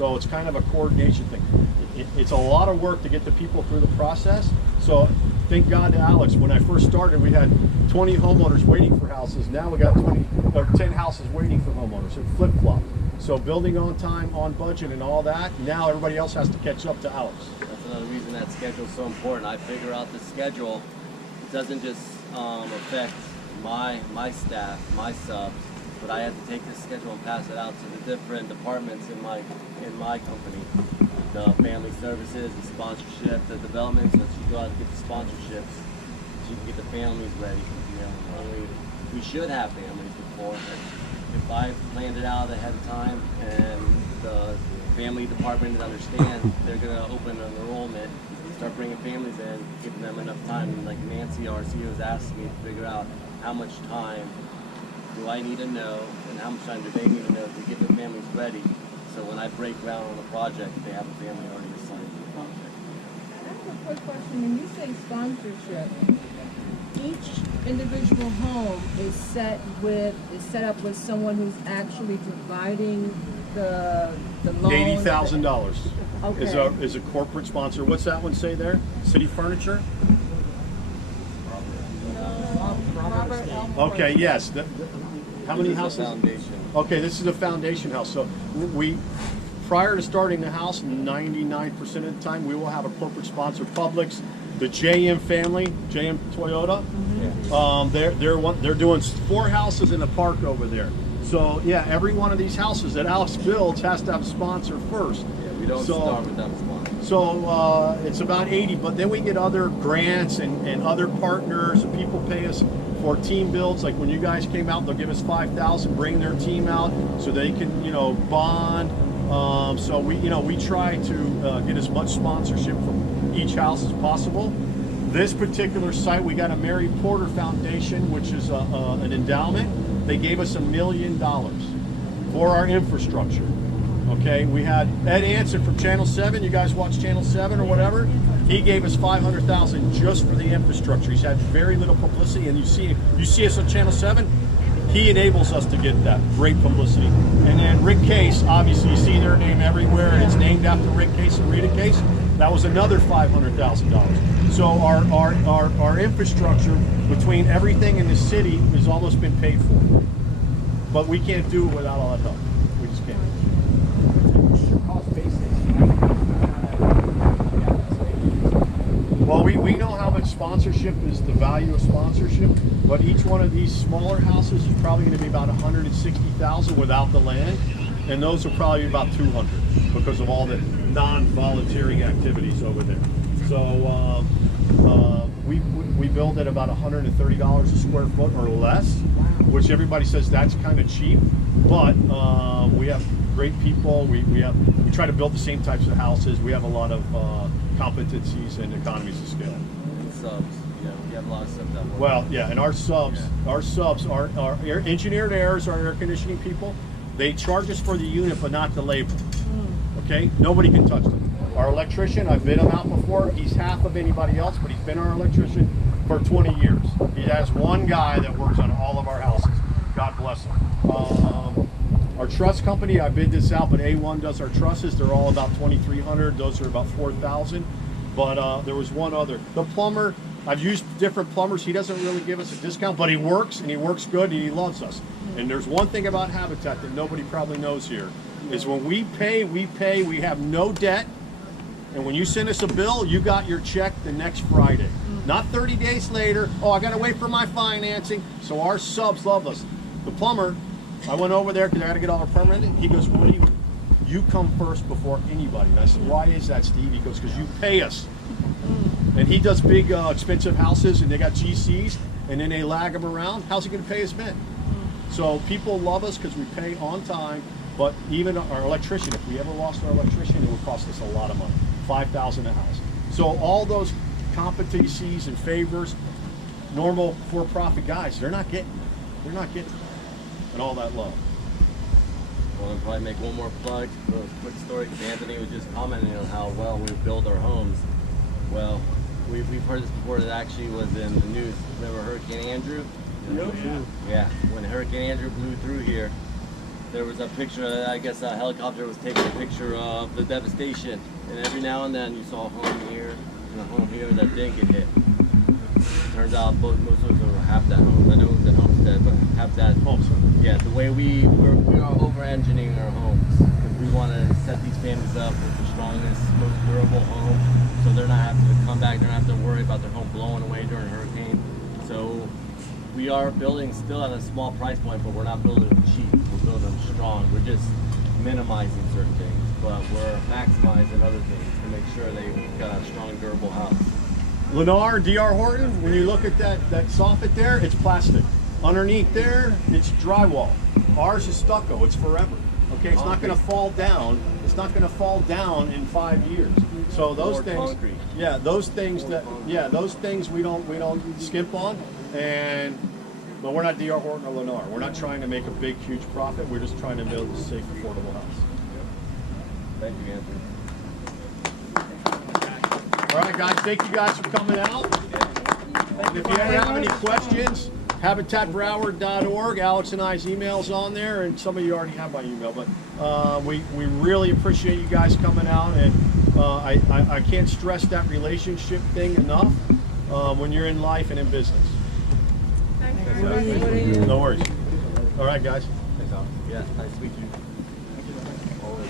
So it's kind of a coordination thing. It's a lot of work to get the people through the process. So thank God to Alex. When I first started, we had 20 homeowners waiting for houses. Now we got 10 houses waiting for homeowners. It flip-flop. So building on time, on budget, and all that. Now everybody else has to catch up to Alex. That's another reason that schedule is so important. I figure out the schedule. It doesn't just affect my staff, my subs, but I have to take this schedule and pass it out to the different departments in my company. The family services, the sponsorship, the development, so that you go out and get the sponsorships, so you can get the families ready. You know, we should have families before, but if I planned it out ahead of time and the family department understands, they're going to open an enrollment, start bringing families in, giving them enough time. Like Nancy, our CEO, has asked me to figure out how much time do I need to know and how much time do they need to know to get their families ready. So when I break ground on a project, they have a family already assigned to the project. I have a quick question. When you say sponsorship, each individual home is set up with someone who's actually providing the loan. $80,000 Okay. is a corporate sponsor. What's that one say there? City Furniture? Robert L. Okay, yes. How many houses? Foundation. Okay, this is a foundation house. So we, prior to starting the house, 99% of the time, we will have a corporate sponsor. Publix, the JM family, JM Toyota. They're doing 4 houses in a park over there. So yeah, every one of these houses that Alex builds has to have a sponsor first. Yeah, we don't start without a sponsor. So it's about 80, but then we get other grants and other partners. People pay us for team builds. Like when you guys came out, they'll give us $5,000, bring their team out so they can, bond. So we try to get as much sponsorship from each house as possible. This particular site, we got a Mary Porter Foundation, which is an endowment. They gave us $1 million for our infrastructure. Okay, we had Ed Anson from Channel 7. You guys watch Channel 7 or whatever? He gave us $500,000 just for the infrastructure. He's had very little publicity, and you see us on Channel 7. He enables us to get that great publicity. And then Rick Case, obviously you see their name everywhere, and it's named after Rick Case and Rita Case. That was another $500,000. So our infrastructure between everything in the city has almost been paid for. But we can't do it without all that help. We just can't. Well, we know how much sponsorship is the value of sponsorship, but each one of these smaller houses is probably going to be about $160,000 without the land, and those are probably about $200 because of all the non-volunteering activities over there. So we build at about $130 a square foot or less, which everybody says that's kind of cheap, but we have great people. We try to build the same types of houses. We have a lot of competencies and economies of scale. And subs, we have a lot of subs that work. Well, yeah, and our subs are our engineered airs, our air conditioning people. They charge us for the unit, but not the labor. Okay, nobody can touch them. Our electrician, I've bid him out before. He's half of anybody else, but he's been our electrician for 20 years. He has one guy that works on all of our houses. God bless him. Our truss company, I bid this out, but A1 does our trusses. They're all about $2,300. Those are about $4,000. But there was one other. The plumber, I've used different plumbers. He doesn't really give us a discount, but he works, and he works good, and he loves us. And there's one thing about Habitat that nobody probably knows here, is when we pay, we have no debt. And when you send us a bill, you got your check the next Friday. Not 30 days later, oh, I got to wait for my financing. So our subs love us. The plumber, I went over there because I got to get all our permit. He goes, what do you come first before anybody? And I said, why is that, Steve? He goes, because you pay us. And he does big, expensive houses, and they got GCs, and then they lag them around. How's he going to pay his men? So people love us because we pay on time, but even our electrician, if we ever lost our electrician, it would cost us a lot of money, $5,000 a house. So all those competencies and favors, normal for-profit guys, they're not getting. They're not getting. And all that love. Well, I'll probably make one more plug, a quick story, because Anthony was just commenting on how well we build our homes. Well, we've heard this before, that actually was in the news. Remember Hurricane Andrew? Yep. Yeah, when Hurricane Andrew blew through here, there was a picture, I guess a helicopter was taking a picture of the devastation, and every now and then you saw a home here and a home here that didn't get hit. Turns out most of them have that home. I know it was in Homestead, but have that home. Yeah, the way we're over-engineering our homes. We want to set these families up with the strongest, most durable home, so they're not having to come back, they're not having to worry about their home blowing away during a hurricane. So we are building still at a small price point, but we're not building them cheap, we're building them strong. We're just minimizing certain things, but we're maximizing other things to make sure they've got a strong, durable house. Lennar, DR Horton, when you look at that soffit there, it's plastic. Underneath there, it's drywall. Ours is stucco, it's forever. Okay, it's not gonna fall down. It's not gonna fall down in 5 years. So those Or things, concrete. yeah, those things we don't skimp on. But we're not DR Horton or Lennar. We're not trying to make a big, huge profit. We're just trying to build a safe, affordable house. Thank you, Anthony. All right, guys, thank you guys for coming out. And if you ever have any questions, habitatbroward.org. Alex and I's email's on there, and some of you already have my email. But we really appreciate you guys coming out, and I can't stress that relationship thing enough when you're in life and in business. No worries. All right, guys. Yeah, nice to meet you. Always.